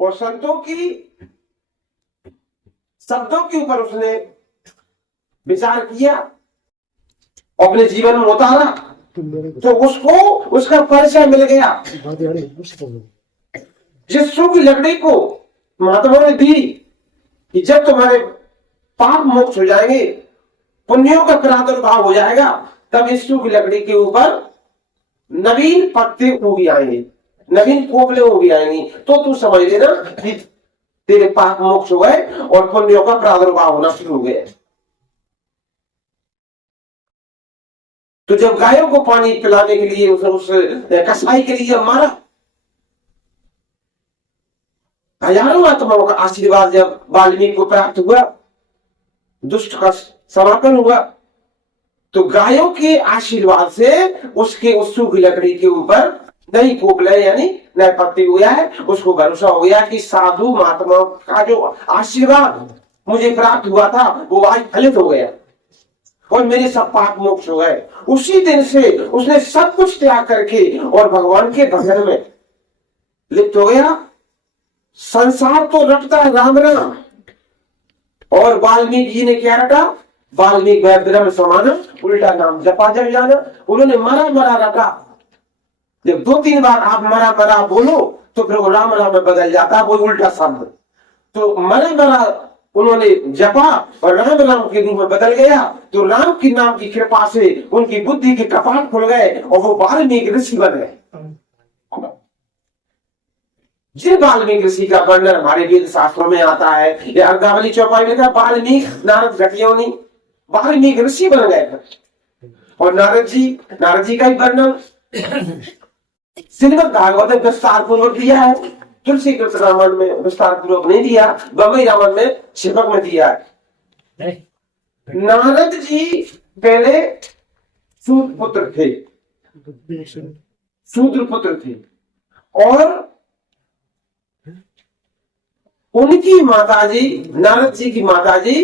और संतों की शब्दों के ऊपर उसने विचार किया, अपने जीवन में उतारा, तो उसको उसका परिचय मिल गया। जिस सूखी लकड़ी को महात्मा ने दी कि जब तुम्हारे पाप मोक्ष हो जाएंगे, पुण्यों का प्रादुर्भाव हो जाएगा, तब इस सूखी लकड़ी के ऊपर नवीन पत्ते उगी आएंगे, नवीन कोपले उगी आएंगी, तो तू समझ लेना कि तेरे पाप मोक्ष हो गए और पुण्यों का प्रादुर्भाव होना शुरू हो गया। तो जब गायों को पानी पिलाने के लिए उस कसाई के लिए मारा, हजारों आत्माओं का आशीर्वाद जब वाल्मीकि को प्राप्त हुआ, दुष्ट का समापन हुआ, तो गायों के आशीर्वाद से उसके उस सूखी लकड़ी के ऊपर नई कोपले यानी नए पत्ते हुआ है। उसको भरोसा हो गया कि साधु महात्मा का जो आशीर्वाद मुझे प्राप्त हुआ था वो आज फलित हो गया और मेरे सब पाप मोक्ष हो गए। उसी दिन से उसने सब कुछ त्याग करके और भगवान के भजन में लिप्त हो गया। संसार तो रटता है राम राम, और वाल्मीकि जी ने क्या रटा? वाल्मीकि ब्रह्म समान उल्टा नाम जपा जब जाना। उन्होंने मरा मरा रटा। जब 2-3 बार आप मरा मरा बोलो तो फिर वो राम राम में बदल जाता है, वो उल्टा शब्द। तो मरा मरा उन्होंने जपा और राम राम के रूप में बदल गया। तो राम की नाम की कृपा से उनकी बुद्धि के कपाट खुल गए और वो वाल्मीकि ऋषि बन गए। जिन वाल्मीकि ऋषि का वर्णन हमारे वेद शास्त्रों में आता है, या अर्घावली चौपाई में था, वाल्मीकि नारद घटियोनी, वाल्मीकि ऋषि बन गए। और नारद जी का ही वर्णन श्रीमद् भागवत में विस्तार पूर्वक दिया है, तुलसी कृत रामायण में विस्तार पूर्वक नहीं दिया, बम्बई रामायण में छिपक में दिया है। नारद जी पहले शूद्र पुत्र थे और उनकी माताजी, नारद जी की माताजी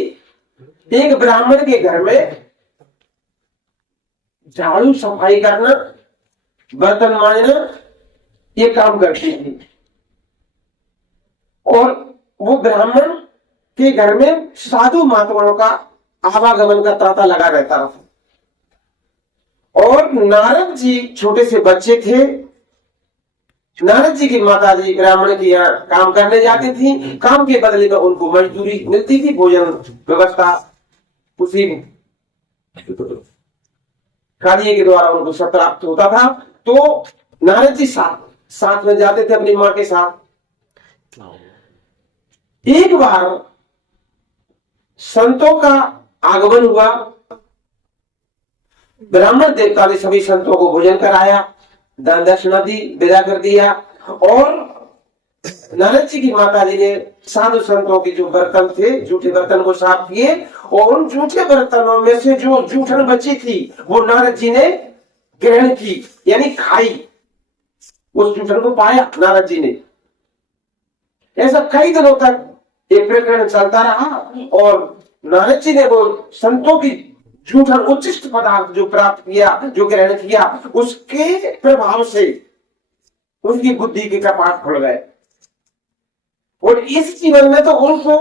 एक ब्राह्मण के घर में झाड़ू सफाई करना, बर्तन मांजना, ये काम करती थी। और वो ब्राह्मण के घर में साधु महात्माओं का आवागमन का तांता लगा रहता था। और नारद जी छोटे से बच्चे थे। नारद जी की माताजी ब्राह्मण के यहाँ काम करने जाती थी। काम के बदले में उनको मजदूरी मिलती थी, भोजन व्यवस्था उसी कार्य के द्वारा उनको सब प्राप्त होता था। तो नारद जी साथ में जाते थे अपनी माँ के साथ। एक बार संतों का आगमन हुआ, ब्राह्मण देवता ने सभी संतों को भोजन कराया, दान दक्षिणा दी, विदा कर दिया। और नारद जी की माता जी ने साधु संतों के जो बर्तन थे, जूठे बर्तन को साफ किए, और उन जूठे बर्तनों में से जो जूठन बची थी वो नारद जी ने ग्रहण की, यानी खाई। उस जूठन को पाया नारद जी ने। ऐसा कई दिनों तक एक प्रकरण चलता रहा और नारद जी ने वो संतों की जूठन उच्चिष्ट पदार्थ जो प्राप्त किया, जो ग्रहण किया, उसके प्रभाव से उनकी बुद्धि के कपाट खुल गए। और इस जीवन में तो उनको